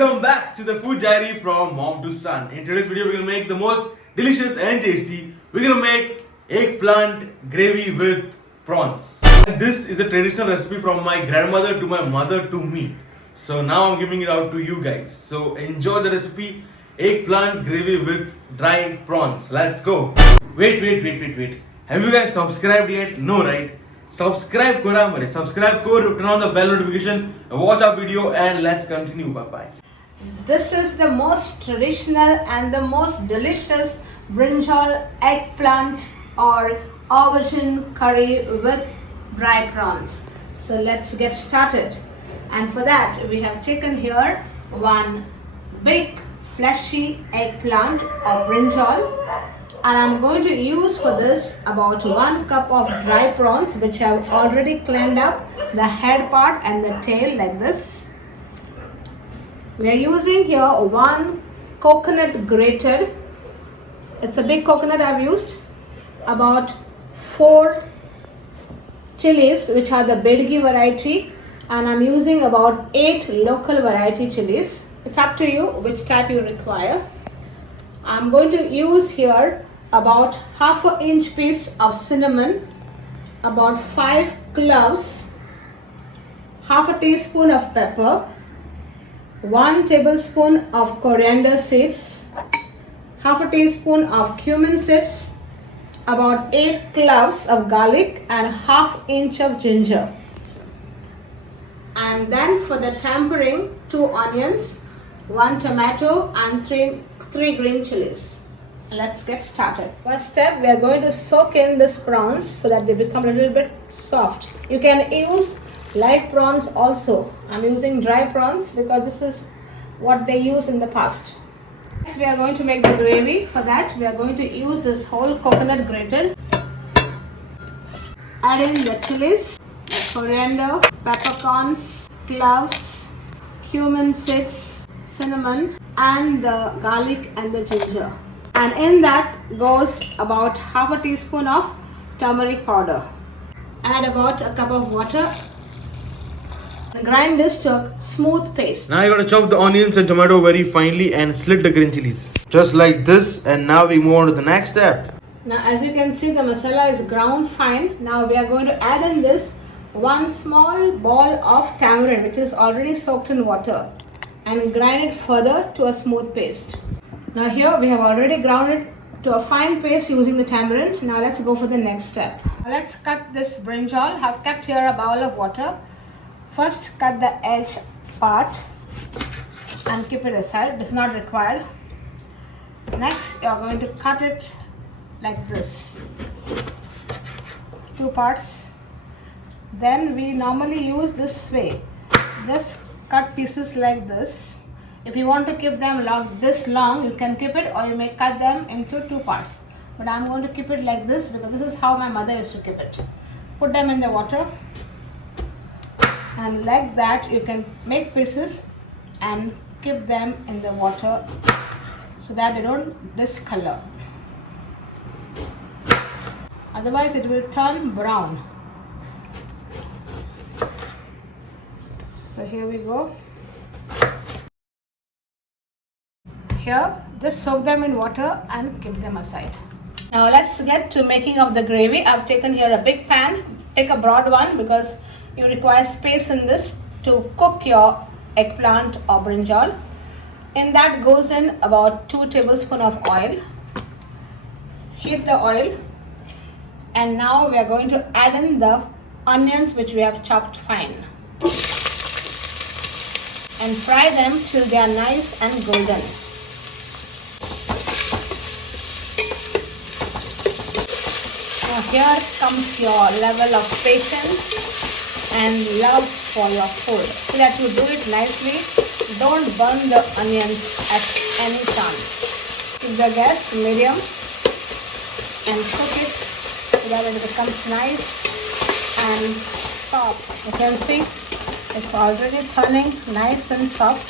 welcome back to the food diary from mom to son. In today's video, we're gonna make the most delicious and tasty. We're gonna make eggplant gravy with prawns. And this is a traditional recipe from my grandmother to my mother to me. So now I'm giving it out to you guys. So enjoy the recipe, eggplant gravy with dried prawns. Let's go. Wait. Have you guys subscribed yet? No, right? Subscribe kora mare. Subscribe kor, turn on the bell notification, watch our video, and let's continue. Bye. This is the most traditional and the most delicious brinjal eggplant or aubergine curry with dry prawns. So let's get started. And for that we have taken here one big fleshy eggplant or brinjal, and I'm going to use for this about 1 cup of dry prawns which I've already cleaned up the head part and the tail like this. We are using here 1 coconut grated. It's a big coconut I've used. About 4 chillies which are the bedgi variety, and I'm using about 8 local variety chillies. It's up to you which type you require. I'm going to use here about 1/2 inch piece of cinnamon, about 5 cloves, 1/2 teaspoon of pepper, 1 tablespoon of coriander seeds, 1/2 teaspoon of cumin seeds, about 8 cloves of garlic, and 1/2 inch of ginger. And then for the tempering, 2 onions, 1 tomato, and 3 green chilies. Let's get started. First step, we are going to soak in this prawns so that they become a little bit soft. You can use live prawns also. I'm using dry prawns because this is what they use in the past. Next, we are going to make the gravy. For that, we are going to use this whole coconut grated. Add in the chilies, the coriander, peppercorns, cloves, cumin seeds, cinnamon, and the garlic and the ginger. And in that goes about 1/2 teaspoon of turmeric powder. Add about 1 cup of water. Grind this to a smooth paste. Now you gotta chop the onions and tomato very finely and slit the green chilies. Just like this, and now we move on to the next step. Now as you can see, the masala is ground fine. Now we are going to add in this 1 small ball of tamarind which is already soaked in water, and grind it further to a smooth paste. Now here we have already ground it to a fine paste using the tamarind. Now let's go for the next step. Let's cut this brinjal. I have kept here a bowl of water. First cut the edge part and keep it aside. This is not required. Next you are going to cut it like this, 2 parts. Then we normally use this way. Just cut pieces like this. If you want to keep them this long, you can keep it, or you may cut them into 2 parts. But I'm going to keep it like this because this is how my mother used to keep it. Put them in the water, and like that you can make pieces and keep them in the water so that they don't discolor. Otherwise it will turn brown. So here we go. Here, just soak them in water and keep them aside. Now let's get to making of the gravy. I've taken here a big pan. Take a broad one because you require space in this to cook your eggplant or brinjal. In that goes in about 2 tablespoons of oil. Heat the oil, and now we are going to add in the onions which we have chopped fine, and fry them till they are nice and golden. Now here comes your level of patience and love for your food, so that you do it nicely. Don't burn the onions at any chance. Keep the gas medium and cook it so that it becomes nice and soft. You can see it's already turning nice and soft.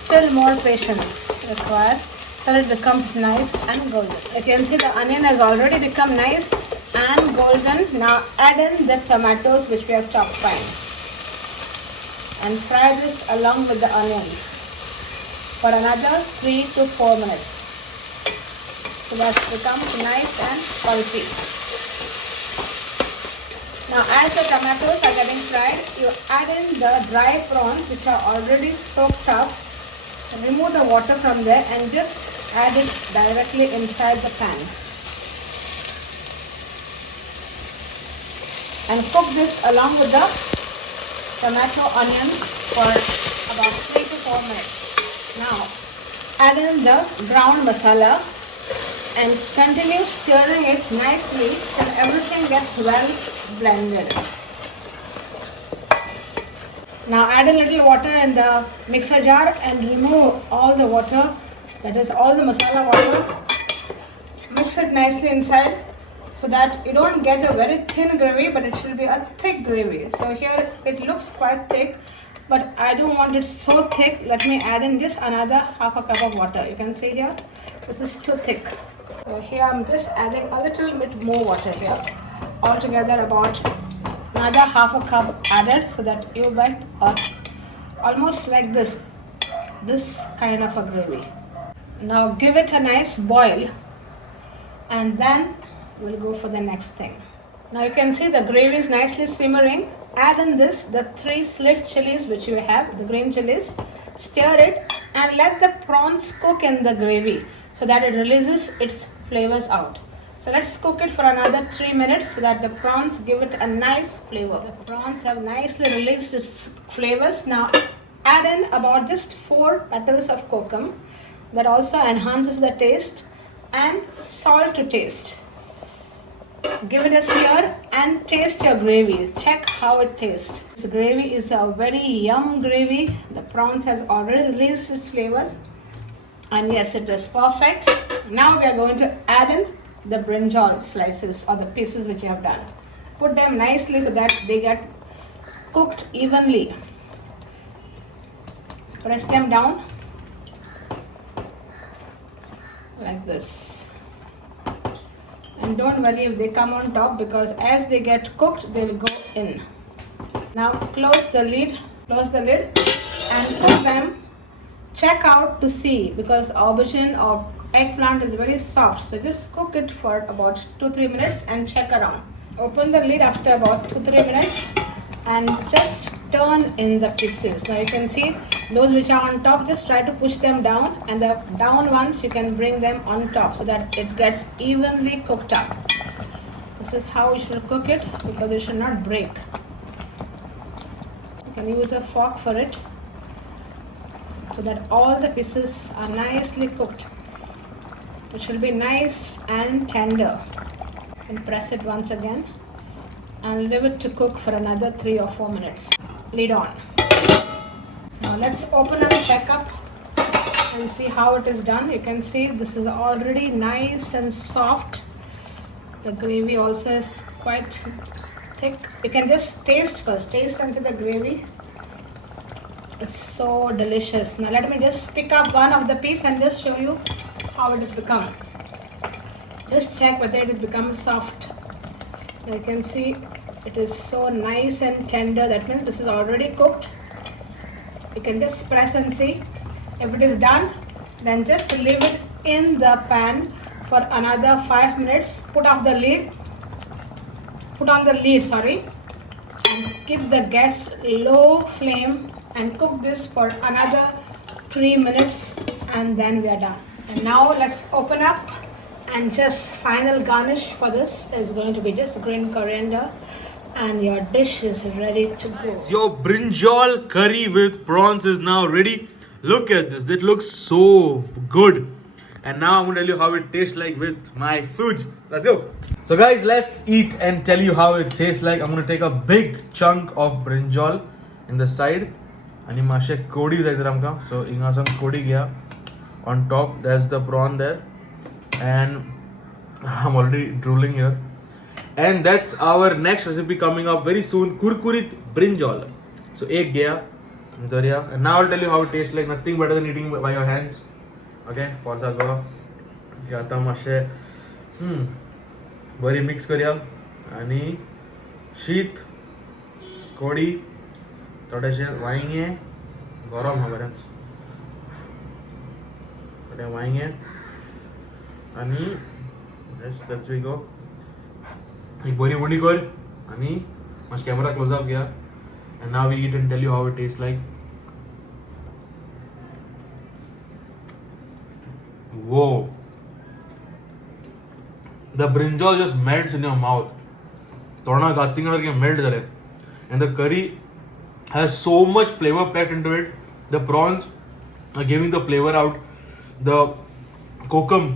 Still more patience required so it becomes nice and golden. You can see the onion has already become nice and golden. Now add in the tomatoes which we have chopped fine, and fry this along with the onions. for another 3 to 4 minutes. So that becomes nice and pulpy. Now as the tomatoes are getting fried, you add in the dry prawns which are already soaked up. Remove the water from there and just add it directly inside the pan. And cook this along with the tomato onion for about 3 to 4 minutes. Now add in the ground masala and continue stirring it nicely till everything gets well blended. Now add a little water in the mixer jar and remove all the water, that is all the masala water. Mix it nicely inside so that you don't get a very thin gravy, but it should be a thick gravy. So here it looks quite thick, but I don't want it so thick. Let me add in just another half a cup of water. You can see here, this is too thick. So here I'm just adding a little bit more water here. Altogether about another half a cup added, so that you get almost like this kind of a gravy. Now give it a nice boil and then we'll go for the next thing. Now you can see the gravy is nicely simmering. Add in this the 3 slit chilies which you have, the green chilies. Stir it and let the prawns cook in the gravy so that it releases its flavors out. So let's cook it for another 3 minutes so that the prawns give it a nice flavor. The prawns have nicely released its flavors. Now add in about just 4 petals of kokum. That also enhances the taste, and salt to taste. Give it a stir and taste your gravy. Check how it tastes. This gravy is a very yum gravy. The prawns has already released its flavors, and yes, it is perfect. Now we are going to add in the brinjal slices or the pieces which you have done. Put them nicely so that they get cooked evenly. Press them down like this, and don't worry if they come on top, because as they get cooked they will go in. Now close the lid and cook them. Check out to see, because aubergine or eggplant is very soft, so just cook it for about 2-3 minutes and check around. Open the lid after about 2-3 minutes and just turn in the pieces. Now you can see those which are on top, just try to push them down, and the down ones you can bring them on top so that it gets evenly cooked up. This is how you should cook it, because it should not break. You can use a fork for it so that all the pieces are nicely cooked. It should be nice and tender. And press it once again and leave it to cook for another 3 or 4 minutes. Lid on. Now let's open up, check up and see how it is done. You can see this is already nice and soft. The gravy also is quite thick. You can just taste first. Taste and see the gravy. It's so delicious. Now let me just pick up one of the piece and just show you how it has become. Just check whether it has become soft. You can see it is so nice and tender. That means this is already cooked. You can just press and see. If it is done, then just leave it in the pan for another 5 minutes. Put on the lid, and keep the gas low flame and cook this for another 3 minutes, and then we are done. And now let's open up, and just final garnish for this is going to be just green coriander, and your dish is ready to go. Your brinjal curry with prawns is now ready. Look at this. It looks so good. And now I'm going to tell you how it tastes like with my food. Let's go. So guys, let's eat and tell you how it tastes like. I'm going to take a big chunk of brinjal in the side. And mashe kodi zaydar amka. So inga some kodi gaya. On top there's the prawn there. And I'm already drooling here. And that's our next recipe coming up very soon. Kurkurit brinjal. So egg gaya. And now I'll tell you how it tastes like. Nothing better than eating by your hands. Okay, forza go. आता मातशे बरी mix करया आणि शीत कोडी थोडेशे वांयगे गरम हा बरेंच त्या वांगे आणि yes, that's we go. एक बरी उंडी कर आणि माझा कॅमेरा क्लोज अप घ्या and now we eat and tell you how it tastes like. Whoa, the brinjal just melts in your mouth. तोंडात घातल्यासारखे मेल्ट झाले and the curry has so much flavor packed into it. The prawns are giving the flavor out. The kokum,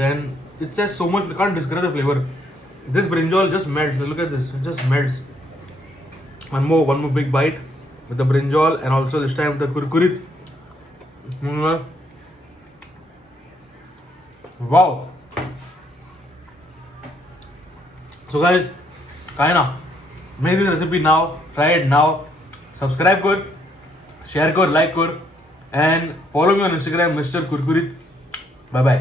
then it says so much. I can't describe the flavor. This brinjal just melts. Look at this. It just melts. One more big bite with the brinjal and also this time with the kurkurit. Wow. So guys, काय ना, make this recipe now, try it now, subscribe कर, share कर, like कर, and follow me on Instagram, Mr. Kurkurit. Bye bye.